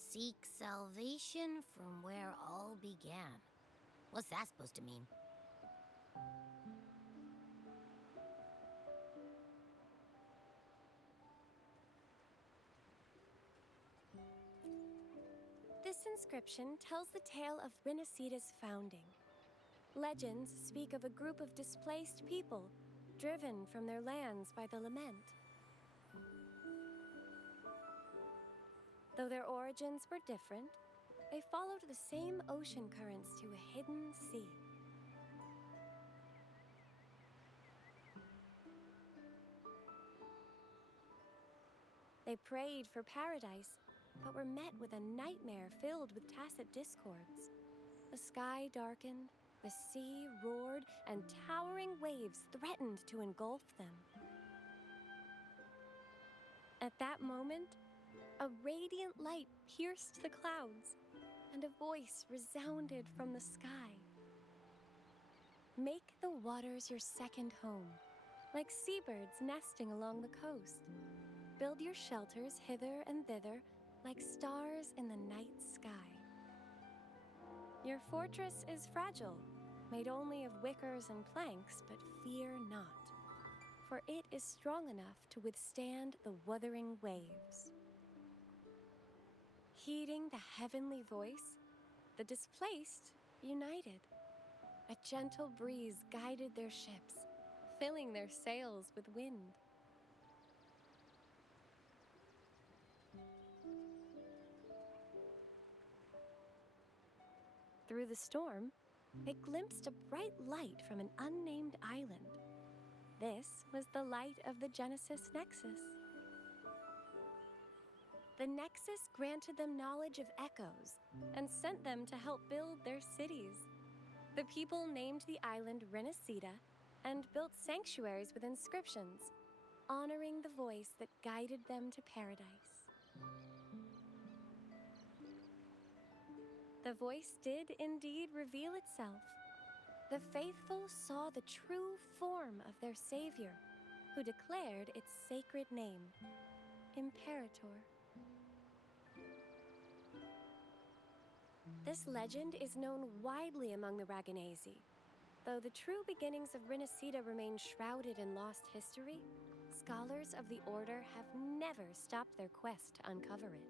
Seek salvation from where all began. What's that supposed to mean? This inscription tells the tale of Renacita's founding. Legends speak of a group of displaced people, driven from their lands by the lament. Though their origins were different, they followed the same ocean currents to a hidden sea. They prayed for paradise, but were met with a nightmare filled with tacit discords. The sky darkened, the sea roared, and towering waves threatened to engulf them. At that moment, a radiant light pierced the clouds, and a voice resounded from the sky. Make the waters your second home, like seabirds nesting along the coast. Build your shelters hither and thither, like stars in the night sky. Your fortress is fragile, made only of wickers and planks, but fear not, for it is strong enough to withstand the wuthering waves. Heeding the heavenly voice, the displaced united. A gentle breeze guided their ships, filling their sails with wind. Through the storm, they glimpsed a bright light from an unnamed island. This was the light of the Genesis Nexus. The Nexus granted them knowledge of echoes and sent them to help build their cities. The people named the island Renacita and built sanctuaries with inscriptions, honoring the voice that guided them to paradise. The voice did indeed reveal itself. The faithful saw the true form of their savior, who declared its sacred name, Imperator. This legend is known widely among the Raganesi. Though the true beginnings of Renacita remain shrouded in lost history, scholars of the Order have never stopped their quest to uncover it.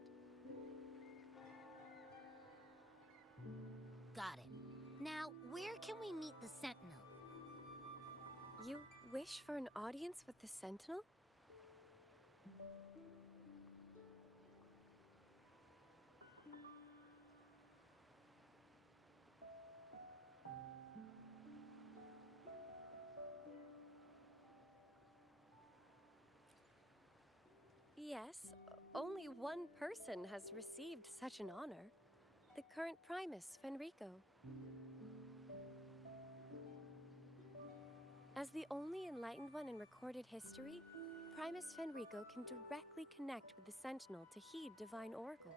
Got it. Now, where can we meet the Sentinel? You wish for an audience with the Sentinel? Yes, only one person has received such an honor. The current Primus, Fenrico. As the only enlightened one in recorded history, Primus Fenrico can directly connect with the Sentinel to heed divine oracles.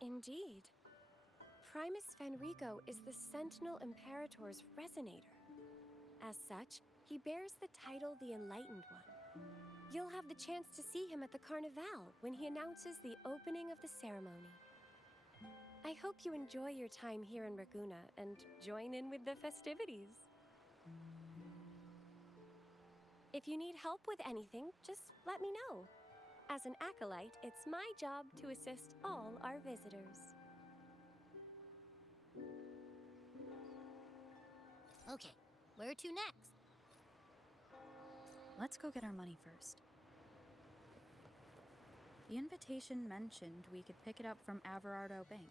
Indeed. Primus Fenrico is the Sentinel Imperator's resonator. As such, he bears the title the Enlightened One. You'll have the chance to see him at the Carnival when he announces the opening of the ceremony. I hope you enjoy your time here in Raguna and join in with the festivities. If you need help with anything, just let me know. As an acolyte, it's my job to assist all our visitors. Okay, where to next? Let's go get our money first. The invitation mentioned we could pick it up from Averardo Bank.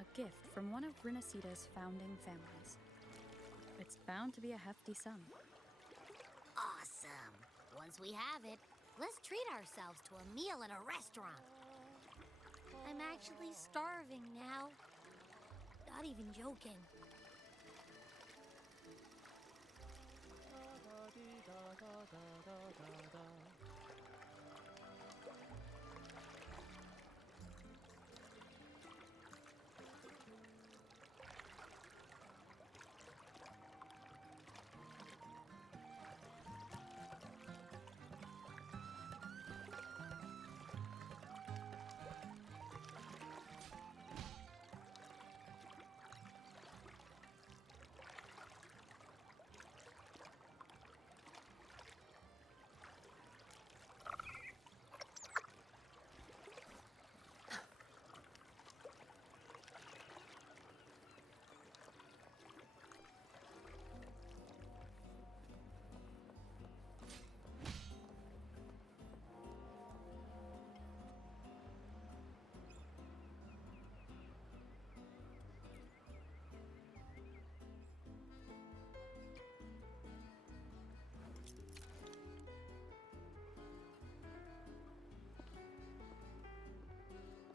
A gift from one of Renacita's founding families. It's bound to be a hefty sum. Awesome. Once we have it, let's treat ourselves to a meal at a restaurant. I'm actually starving now. Not even joking.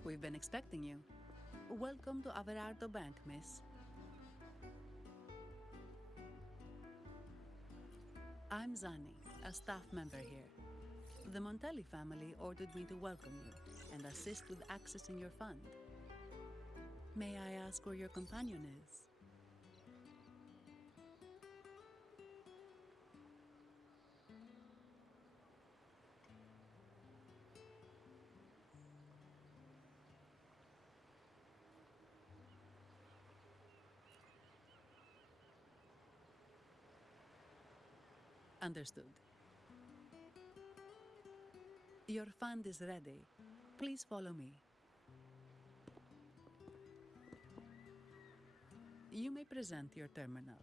We've been expecting you. Welcome to Averardo Bank, miss. I'm Zani, a staff member here. The Montelli family ordered me to welcome you and assist with accessing your fund. May I ask where your companion is? Understood. Your fund is ready. Please follow me. You may present your terminal.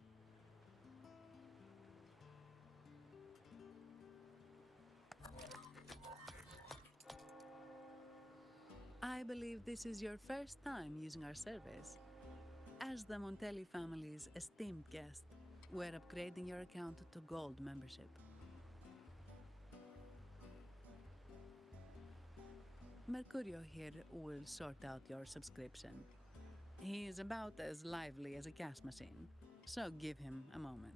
I believe this is your first time using our service. As the Montelli family's esteemed guest, we're upgrading your account to Gold membership. Mercurio here will sort out your subscription. He is about as lively as a cash machine, so give him a moment.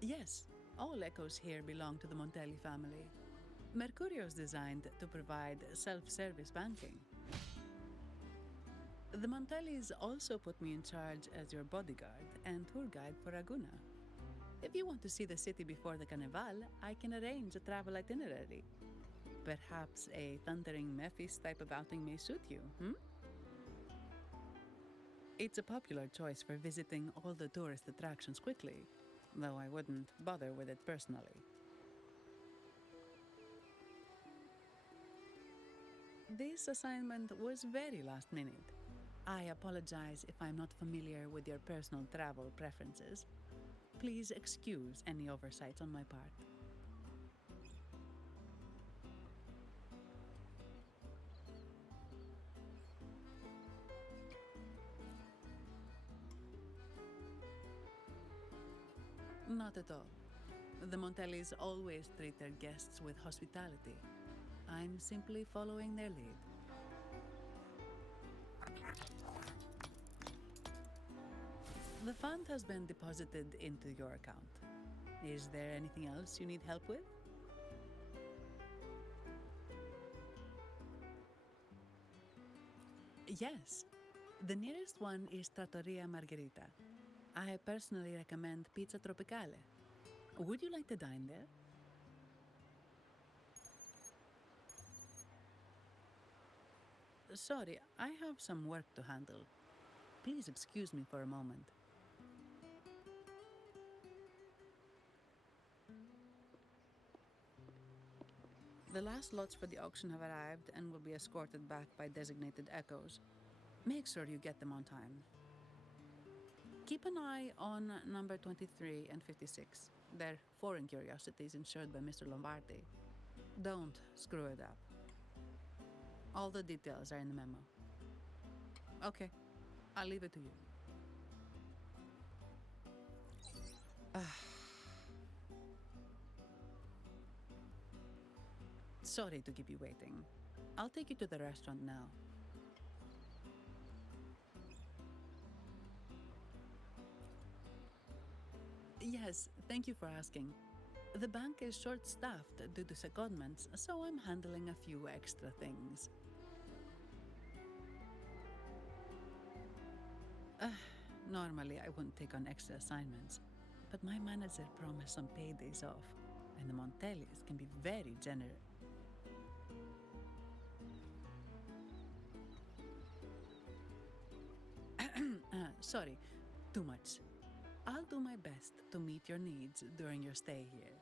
Yes, all echoes here belong to the Montelli family. Mercurio is designed to provide self-service banking. The Montellis also put me in charge as your bodyguard and tour guide for Raguna. If you want to see the city before the Carnival, I can arrange a travel itinerary. Perhaps a thundering Memphis type of outing may suit you, It's a popular choice for visiting all the tourist attractions quickly, though I wouldn't bother with it personally. This assignment was very last minute. I apologize if I'm not familiar with your personal travel preferences. Please excuse any oversights on my part. Not at all. The Montellis always treat their guests with hospitality. I'm simply following their lead. The fund has been deposited into your account. Is there anything else you need help with? Yes. The nearest one is Trattoria Margherita. I personally recommend Pizza Tropicale. Would you like to dine there? Sorry, I have some work to handle. Please excuse me for a moment. The last lots for the auction have arrived and will be escorted back by designated echoes. Make sure you get them on time. Keep an eye on number 23 and 56. They're foreign curiosities insured by Mr. Lombardi. Don't screw it up. All the details are in the memo. Okay, I'll leave it to you. Sorry to keep you waiting. I'll take you to the restaurant now. Yes, thank you for asking. The bank is short-staffed due to secondments, so I'm handling a few extra things. Normally, I wouldn't take on extra assignments, but my manager promised some paydays off, and the Montellis can be very generous. Sorry, too much. I'll do my best to meet your needs during your stay here.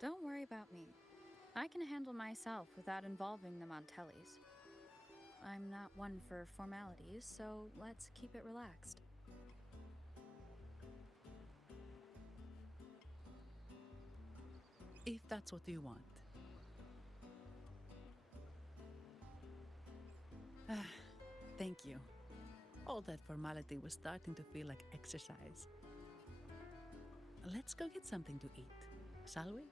Don't worry about me. I can handle myself without involving the Montellis. I'm not one for formalities, so let's keep it relaxed. If that's what you want. Thank you. All that formality was starting to feel like exercise. Let's go get something to eat, shall we?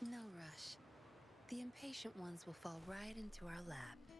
No rush. The impatient ones will fall right into our lap.